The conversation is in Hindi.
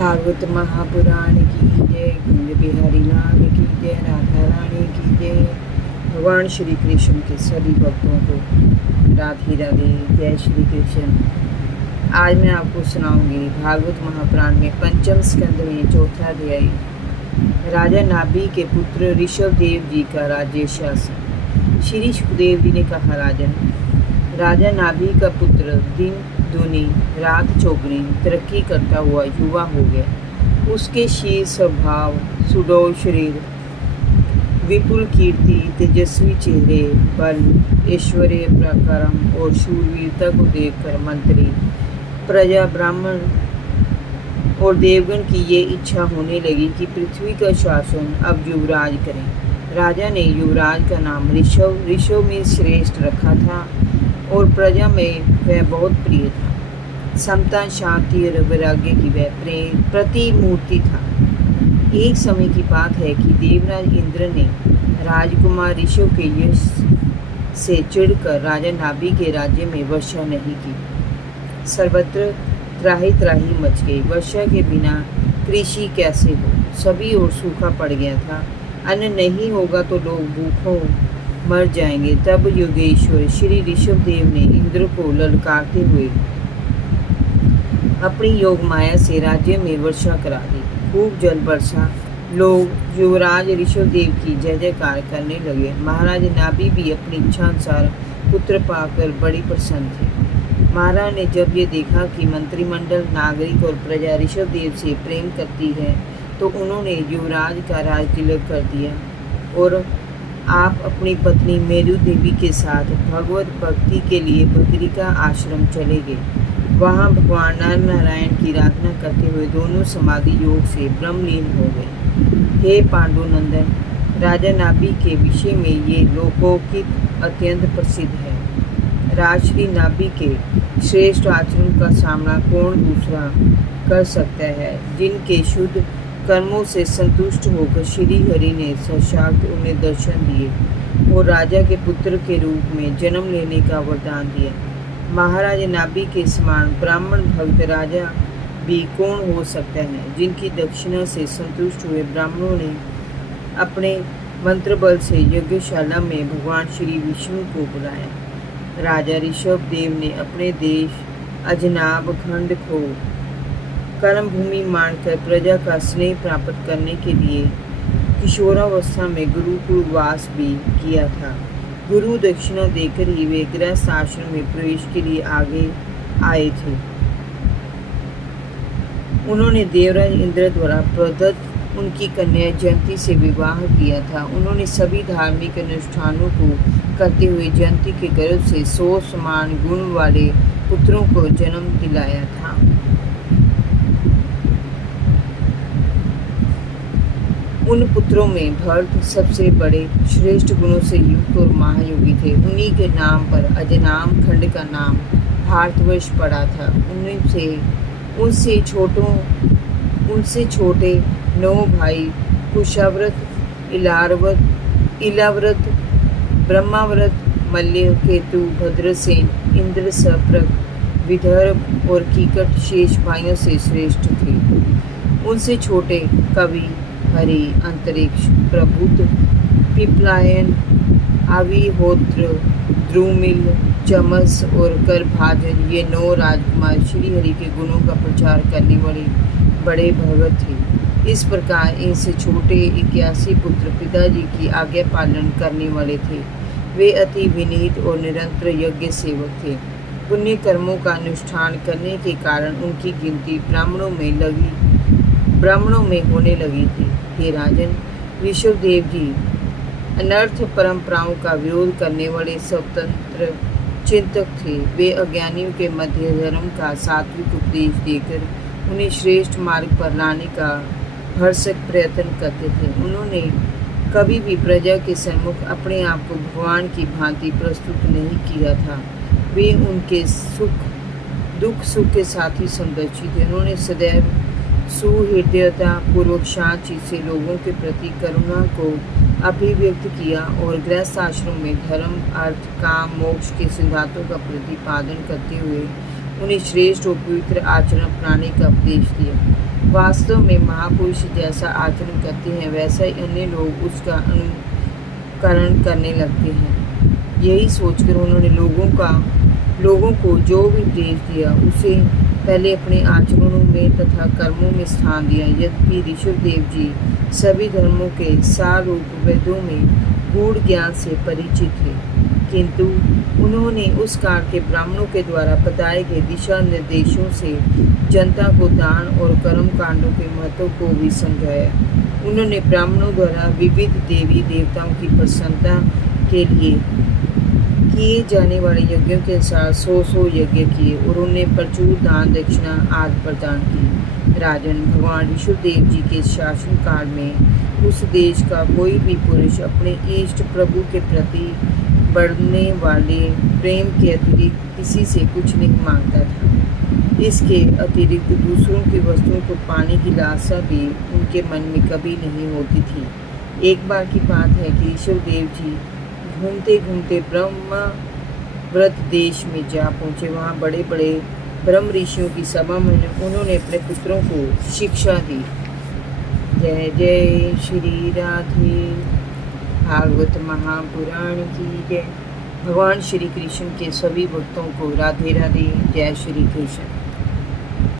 भागवत महापुराण की जय, कुंज बिहारी लाल की जय, राधा रानी की जय। भगवान श्री कृष्ण के सभी भक्तों को राधे राधे, जय श्री कृष्ण। आज मैं आपको सुनाऊंगी भागवत महापुराण में पंचम स्कंद में चौथा अध्याय, राजा नाभि के पुत्र ऋषभ देव जी का राज्य शासन। श्री सुखदेव जी ने कहा, राजन, राजा नाभि का पुत्र दिन दूनी रात चौगुनी तरक्की करता हुआ युवा हो गया। उसके शील स्वभाव, सुडौल शरीर, विपुल कीर्ति, तेजस्वी चेहरे, बल, ऐश्वर्य, पराक्रम और शूरवीरता को देखकर मंत्री, प्रजा, ब्राह्मण और देवगण की ये इच्छा होने लगी कि पृथ्वी का शासन अब युवराज करें। राजा ने युवराज का नाम ऋषभ में श्रेष्ठ रखा था और प्रजा में वह बहुत प्रिय था। समता, शांति और वैराग्य की वह प्रतिमूर्ति था। एक समय की बात है कि देवराज इंद्र ने राजकुमार ऋषभ के यश से चिढ़कर राजा नाभि के राज्य में वर्षा नहीं की। सर्वत्र त्राही त्राही मच गई। वर्षा के बिना कृषि कैसे हो? सभी ओर सूखा पड़ गया था। अन्न नहीं होगा तो लोग भूखों मर जाएंगे। तब योगेश्वर श्री ऋषभ देव ने इंद्र को ललकारते हुए अपनी योग माया से राज्य में वर्षा करा दी। खूब जल वर्षा। लोग युवराज ऋषभ देव की जय जयकार करने लगे। महाराज नाभि भी अपनी इच्छा अनुसार पुत्र पाकर बड़ी प्रसन्न थे। महाराज ने जब ये देखा कि मंत्रिमंडल, नागरिक और प्रजा ऋषभ देव से प्रेम करती है तो उन्होंने युवराज का राज तिलक कर दिया और आप अपनी पत्नी मेरु देवी के साथ भगवत भक्ति के लिए बद्रिका आश्रम चले गए। वहाँ भगवान नर नारायण की आराधना करते हुए दोनों समाधि योग से ब्रह्मलीन हो गए। हे पांडुनंदन, राजा नाभि के विषय में ये लोकोकित अत्यंत प्रसिद्ध है। राजश्री नाभि के श्रेष्ठ आचरण का सामना कौन दूसरा कर सकता है? जिनके शुद्ध कर्मों से संतुष्ट होकर श्री हरि ने साक्षात उन्हें दर्शन दिए और राजा के पुत्र के रूप में जन्म लेने का वरदान दिया। महाराज नाभि के समान ब्राह्मण भक्त राजा भी कौन हो सकता है? जिनकी दक्षिणा से संतुष्ट हुए ब्राह्मणों ने अपने मंत्र बल से यज्ञशाला में भगवान श्री विष्णु को बुलाया। राजा ऋषभ देव ने अपने देश अजनाब खंड को कर्म भूमि मानकर प्रजा का स्नेह प्राप्त करने के लिए किशोरावस्था में गुरुकुल वास भी किया था। गुरु दक्षिणा देकर ही वे गृहस्थ आश्रम में प्रवेश के लिए आगे आए थे। उन्होंने देवराज इंद्र द्वारा प्रदत्त उनकी कन्या जयंती से विवाह किया था। उन्होंने सभी धार्मिक अनुष्ठानों को करते हुए जयंती के गर्भ से 100 समान गुण वाले पुत्रों को जन्म दिलाया था। उन पुत्रों में भरत सबसे बड़े श्रेष्ठ गुणों से युक्त और महायोगी थे। उन्हीं के नाम पर अजनाम खंड का नाम भारतवर्ष पड़ा था। उनसे छोटे 9 भाई कुशाव्रत, इलाव्रत, ब्रह्माव्रत, मल्य, केतु, भद्रसेन, इंद्र, सप्रक, विदर्भ और कीकट शेष भाइयों से श्रेष्ठ थे। उनसे छोटे कवि, हरि, अंतरिक्ष, प्रबुद्ध, पिपलायन, आविहोत्र, द्रुमिल, चमस और करभाजन, ये 9 राजकुमार श्री हरि के गुणों का प्रचार करने वाले बड़े भगत थे। इस प्रकार इनसे छोटे 81 पुत्र पिताजी की आज्ञा पालन करने वाले थे। वे अति विनीत और निरंतर यज्ञ सेवक थे। पुण्य कर्मों का अनुष्ठान करने के कारण उनकी गिनती ब्राह्मणों में होने लगी थी। हे राजन, ऋषभ देव जी अनर्थ परंपराओं का विरोध करने वाले स्वतंत्र चिंतक थे। वे अज्ञानियों के मध्य धर्म का सात्विक उपदेश देकर उन्हें श्रेष्ठ मार्ग पर लाने का भरसक प्रयत्न करते थे। उन्होंने कभी भी प्रजा के सम्मुख अपने आप को भगवान की भांति प्रस्तुत नहीं किया था। वे उनके दुख सुख के साथ ही समदर्शी थे। उन्होंने सदैव सुहृदयता पूर्वक शांत चित्त से लोगों के प्रति करुणा को अभिव्यक्त किया और गृहस्थ आश्रम में धर्म, अर्थ, काम, मोक्ष के सिद्धांतों का प्रतिपादन करते हुए उन्हें श्रेष्ठ और पवित्र आचरण अपनाने का उपदेश दिया। वास्तव में महापुरुष जैसा आचरण करते हैं वैसा ही अन्य लोग उसका अनुकरण करने लगते हैं। यही सोचकर उन्होंने लोगों को जो भी उपदेश दिया उसे पहले अपने आचरणों में तथा कर्मों में स्थान दिया। यद्यपि ऋषभदेव जी सभी धर्मों के सार रूप वेदों में गूढ़ ज्ञान से परिचित थे, किंतु उन्होंने उस काल के ब्राह्मणों के द्वारा बताए गए दिशा निर्देशों से जनता को दान और कर्म कांडों के महत्व को भी समझाया। उन्होंने ब्राह्मणों द्वारा विविध देवी देवताओं की प्रसन्नता के लिए किए जाने वाले यज्ञों के अनुसार 100 यज्ञ किए और उन्हें प्रचुर दान दक्षिणा आदि प्रदान की। राजन, भगवान ऋषभदेव जी के शासन काल में उस देश का कोई भी पुरुष अपने इष्ट प्रभु के प्रति बढ़ने वाले प्रेम के अतिरिक्त किसी से कुछ नहीं मांगता था। इसके अतिरिक्त दूसरों की वस्तुओं को पाने की लालसा भी उनके मन में कभी नहीं होती थी। एक बार की बात है कि ऋषभदेव जी घूमते घूमते ब्रह्मव्रत देश में जा पहुँचे। वहाँ बड़े बड़े ब्रह्म ऋषियों की सभा में उन्होंने अपने पुत्रों को शिक्षा दी। जय जय श्री राधे। भागवत महापुराण की जय। भगवान श्री कृष्ण के सभी भक्तों को राधे राधे। जय श्री कृष्ण।